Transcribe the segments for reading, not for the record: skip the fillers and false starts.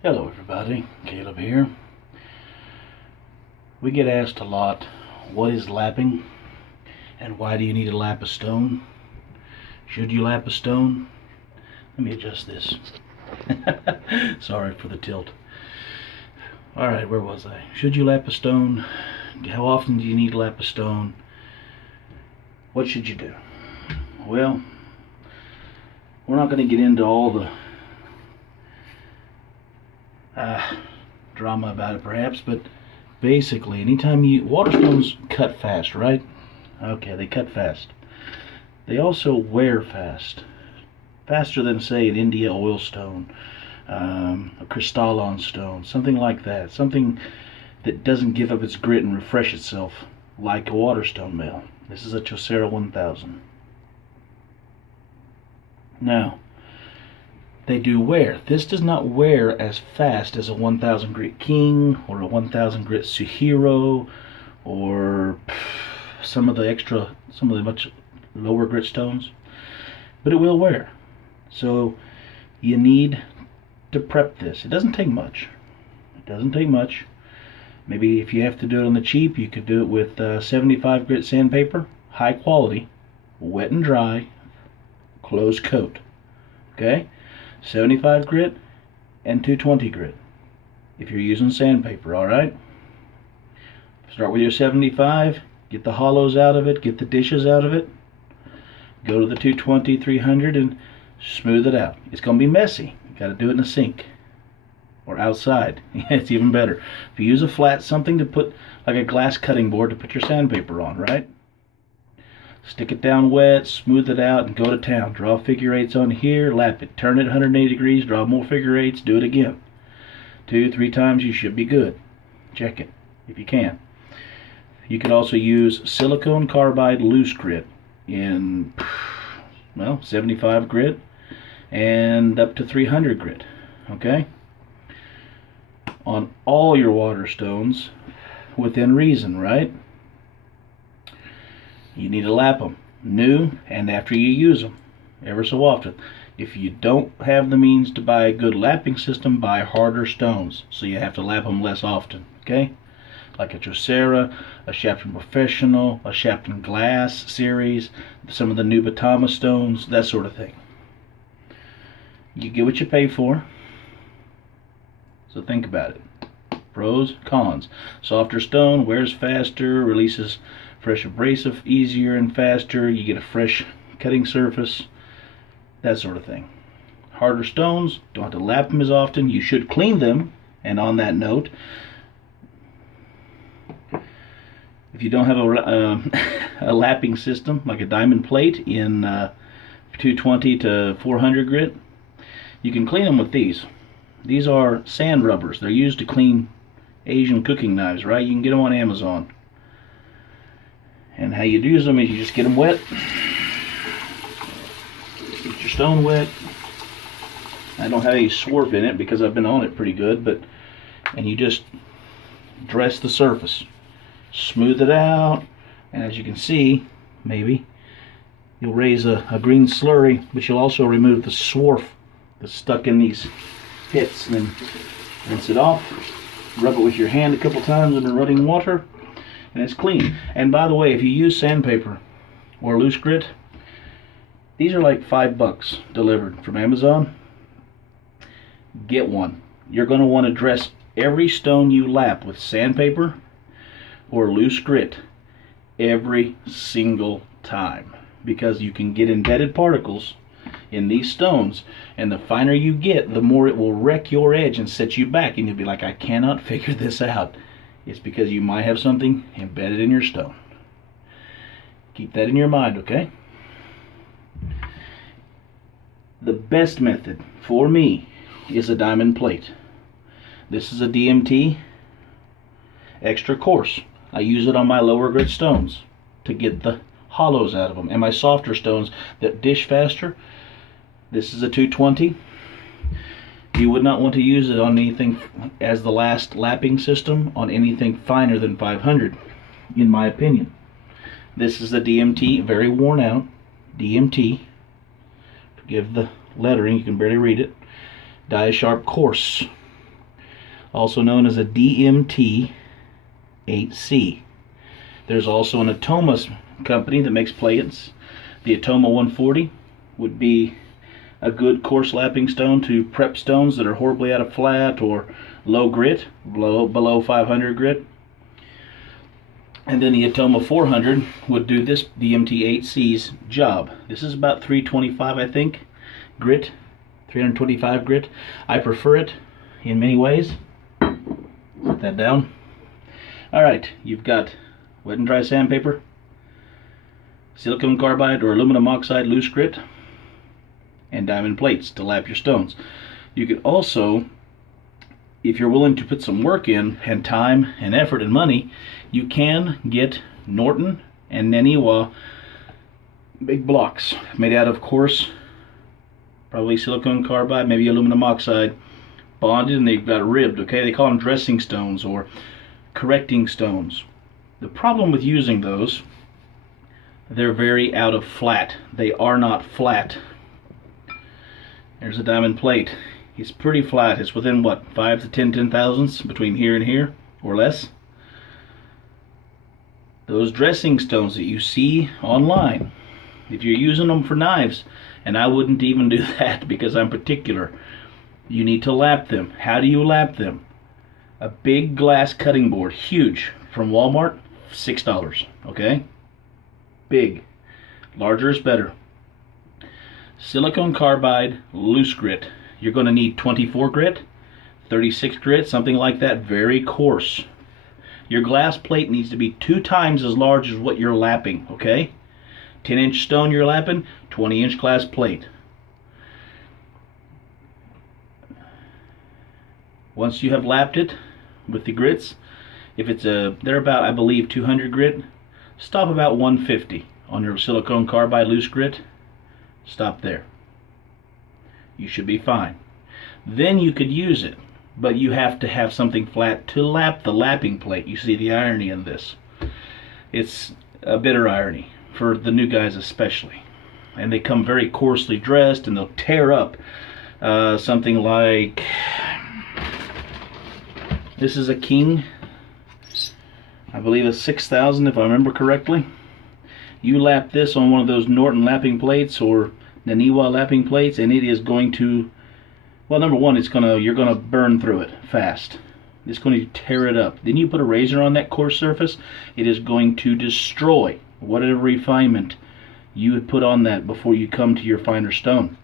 Hello everybody, Caleb here. We get asked a lot, what is lapping and why do you need to lap a stone? Should you lap a stone? Let me adjust this. Sorry for the tilt. Alright, where was I? Should you lap a stone? How often do you need to lap a stone? What should you do? Well, we're not going to get into all the drama about it perhaps, but basically anytime waterstones cut fast, right? Okay, they cut fast. They also wear fast, faster than say an India oil stone, a crystalline stone, something like that, something that doesn't give up its grit and refresh itself like a waterstone will. This is a Chocera 1000. Now they do wear. This does not wear as fast as a 1000 grit King or a 1000 grit Suhiro or some of the much lower grit stones, but it will wear. So you need to prep this. It doesn't take much. It doesn't take much. Maybe if you have to do it on the cheap, you could do it with 75 grit sandpaper, high quality, wet and dry, close coat. Okay? 75 grit and 220 grit if you're using sandpaper. Alright, start with your 75, get the hollows out of it, get the dishes out of it, go to the 220 300 and smooth it out. It's going to be messy. You got to do it in a sink or outside. It's even better if you use a flat something to put, like a glass cutting board to put your sandpaper on, right? Stick it down wet, smooth it out, and go to town. Draw figure eights on here, lap it, turn it 180 degrees, draw more figure eights, do it again. 2-3 times, you should be good. Check it if you can. You could also use silicone carbide loose grit in, well, 75 grit and up to 300 grit. Okay? On all your waterstones within reason, right? You need to lap them, new and after you use them, ever so often. If you don't have the means to buy a good lapping system, buy harder stones, so you have to lap them less often, okay? Like a Chocera, a Shapton Professional, a Shapton Glass series, some of the new Batama stones, that sort of thing. You get what you pay for, so think about it. Pros, cons. Softer stone wears faster, releases fresh abrasive easier and faster, you get a fresh cutting surface, that sort of thing. Harder stones, don't have to lap them as often. You should clean them. And on that note, if you don't have a lapping system like a diamond plate in 220 to 400 grit, you can clean them with these. These are sand rubbers. They're used to clean Asian cooking knives, right? You can get them on Amazon. And how you use them is you just get them wet, get your stone wet. I don't have any swarf in it because I've been on it pretty good, and you just dress the surface, smooth it out, and as you can see, maybe you'll raise a green slurry, but you'll also remove the swarf that's stuck in these pits, and then rinse it off, rub it with your hand a couple times in the running water, and it's clean. And by the way, if you use sandpaper or loose grit, these are like $5 delivered from Amazon. Get one. You're going to want to dress every stone you lap with sandpaper or loose grit every single time, because you can get embedded particles in these stones, and the finer you get, the more it will wreck your edge and set you back, and you'll be like, I cannot figure this out. It's because you might have something embedded in your stone. Keep that in your mind, okay? The best method for me is a diamond plate. This is a DMT extra coarse. I use it on my lower grit stones to get the hollows out of them. And my softer stones that dish faster, this is a 220. You would not want to use it on anything as the last lapping system on anything finer than 500, in my opinion. This is the DMT, very worn out DMT. Forgive the lettering, you can barely read it. Die sharp coarse. also known as a DMT-8C. There's also an Atoma company that makes plates. The Atoma 140 would be a good coarse lapping stone to prep stones that are horribly out of flat or low grit, below 500 grit. And then the Atoma 400 would do this DMT-8C's job. This is about 325, I think, grit, 325 grit. I prefer it in many ways. Put that down. Alright, you've got wet and dry sandpaper, silicon carbide or aluminum oxide loose grit, and diamond plates to lap your stones. You could also, if you're willing to put some work in, and time and effort and money, you can get Norton and Naniwa big blocks made out of coarse, probably silicon carbide, maybe aluminum oxide, bonded, and they've got ribbed. Okay, they call them dressing stones or correcting stones. The problem with using those, they're very out of flat. They are not flat. There's a diamond plate. It's pretty flat. It's within what, 5 to 10 thousandths between here and here, or less. Those dressing stones that you see online, if you're using them for knives, and I wouldn't even do that because I'm particular, you need to lap them. How do you lap them? A big glass cutting board, huge, from Walmart, $6, okay? Big. Larger is better. Silicon carbide loose grit. You're going to need 24 grit, 36 grit, something like that, very coarse. Your glass plate needs to be 2 times as large as what you're lapping, okay? 10-inch stone you're lapping, 20-inch glass plate. Once you have lapped it with the grits, if it's they're about, I believe, 200 grit, stop about 150 on your silicone carbide loose grit. Stop there. You should be fine. Then you could use it, but you have to have something flat to lap the lapping plate. You see the irony in this. It's a bitter irony for the new guys especially. And they come very coarsely dressed and they'll tear up something like, this is a King, I believe a 6000 if I remember correctly. You lap this on one of those Norton lapping plates or Naniwa lapping plates, and it is going to, well, number one, you're gonna burn through it fast. It's going to tear it up. Then you put a razor on that coarse surface, it is going to destroy whatever refinement you had put on that before you come to your finer stone.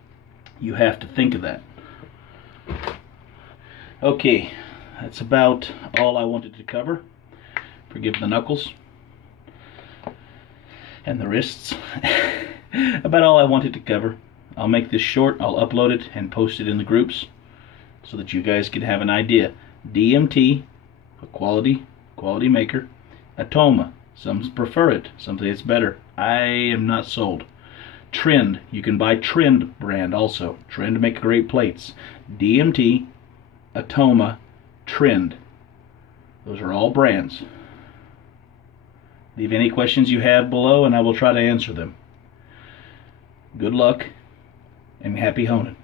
You have to think of that. Okay, that's about all I wanted to cover. Forgive the knuckles and the wrists. About all I wanted to cover. I'll make this short, I'll upload it and post it in the groups so that you guys can have an idea. DMT, a quality maker. Atoma, some prefer it, some say it's better. I am not sold. Trend, you can buy Trend brand also. Trend make great plates. DMT, Atoma, Trend. Those are all brands. Leave any questions you have below and I will try to answer them. Good luck and happy honing.